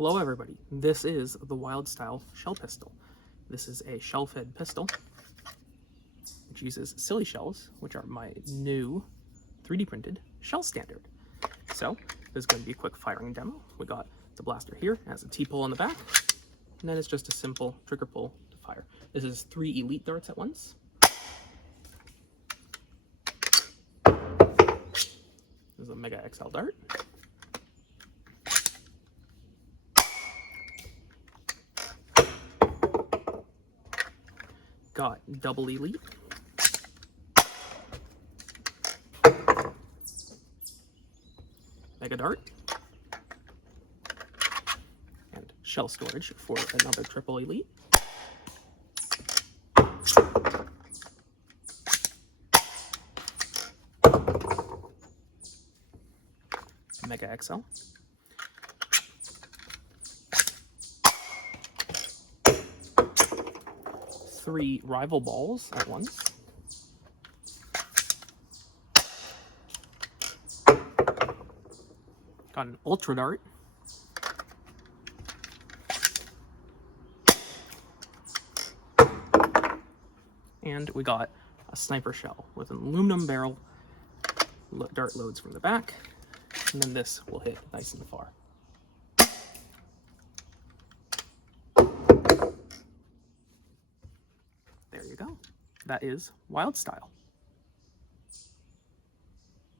Hello everybody, this is the Wildstyle shell pistol. This is a shell-fed pistol which uses silly shells, which are my new 3D printed shell standard. So this is going to be a quick firing demo. We got the blaster here, it has a T-pull on the back, and then it's just a simple trigger pull to fire. This is 3 elite darts at once. This is a Mega XL dart. Got double elite. Mega dart. And shell storage for another triple elite. Mega XL. Three rival balls at once. Got an ultra dart. And we got a sniper shell with an aluminum barrel. Dart loads from the back, and then this will hit nice and far. There you go. That is Wildstyle.